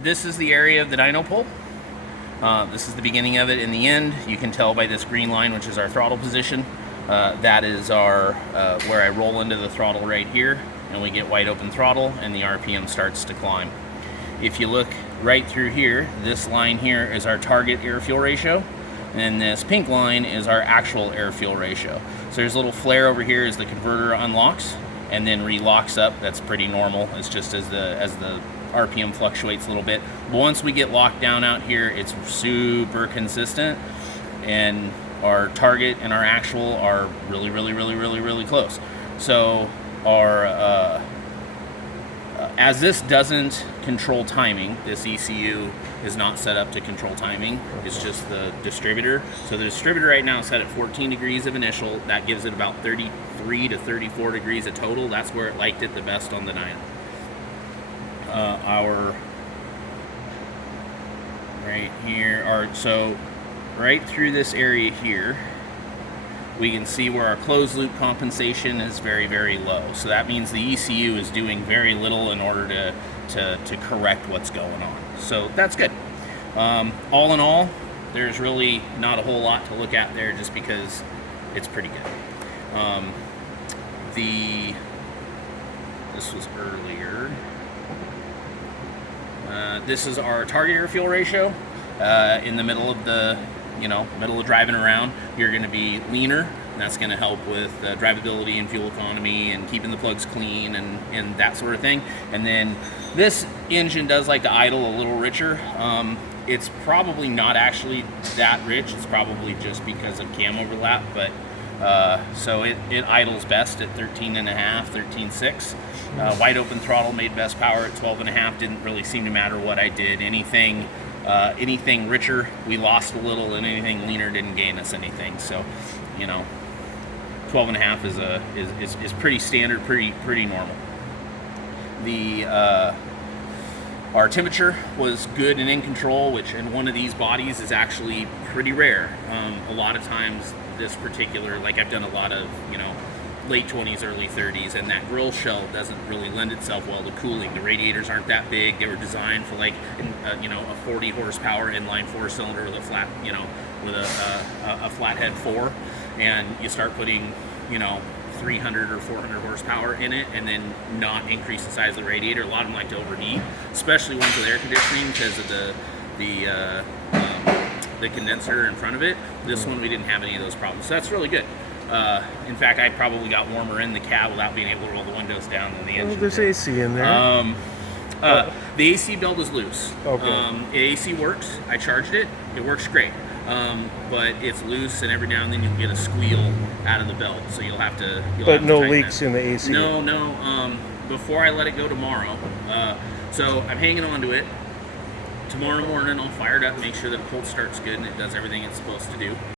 This is the area of the dyno pole. This is the beginning of it and the end. You can tell by this green line, which is our throttle position. That is our where I roll into the throttle right here, and we get wide open throttle, and the RPM starts to climb. If you look right through here, this line here is our target air-fuel ratio, and this pink line is our actual air-fuel ratio. So there's a little flare over here as the converter unlocks and then relocks up. That's pretty normal. It's just as the RPM fluctuates a little bit. But once we get locked down out here, it's super consistent, and our target and our actual are really close. So our as this doesn't control timing, this ECU is not set up to control timing. It's just the distributor. So the distributor right now is set at 14 degrees of initial. That gives it about 33 to 34 degrees of total. That's where it liked it the best on the dyno. Our right here so right through this area here, we can see where our closed loop compensation is very low. So that means the ECU is doing very little in order to correct what's going on. So that's good. All in all, there's really not a whole lot to look at there, just because it's pretty good. This was earlier. This is our target air-fuel ratio. In the middle of middle of driving around, you're going to be leaner, and that's going to help with drivability and fuel economy and keeping the plugs clean and that sort of thing. And then this engine does like to idle a little richer. It's probably not actually that rich. It's probably just because of cam overlap, but so it idles best at 13.5, 13.6. Wide open throttle made best power at 12.5. Didn't really seem to matter what I did. Anything richer, we lost a little, and anything leaner didn't gain us anything. So, 12.5 is pretty standard, pretty normal. Our temperature was good and in control, which in one of these bodies is actually pretty rare. A lot of times, this particular, like I've done a lot of, late 20s, early 30s, and that grill shell doesn't really lend itself well to cooling. The radiators aren't that big. They were designed for like, a 40 horsepower inline 4-cylinder with a flat, with a flathead 4, and you start putting, 300 or 400 horsepower in it, and then not increase the size of the radiator. A lot of them like to overheat, especially ones with air conditioning, because of the condenser in front of it. This one, we didn't have any of those problems, so that's really good. In fact, I probably got warmer in the cab without being able to roll the windows down than the engine. Oh, there's AC in there. The AC belt is loose. Okay. The AC works. I charged it. It works great. But it's loose, and every now and then you'll get a squeal out of the belt, so you'll have to. But no leaks in the AC. No. Before I let it go tomorrow, so I'm hanging on to it. Tomorrow morning I'll fire it up, make sure that the cold start's good, and it does everything it's supposed to do.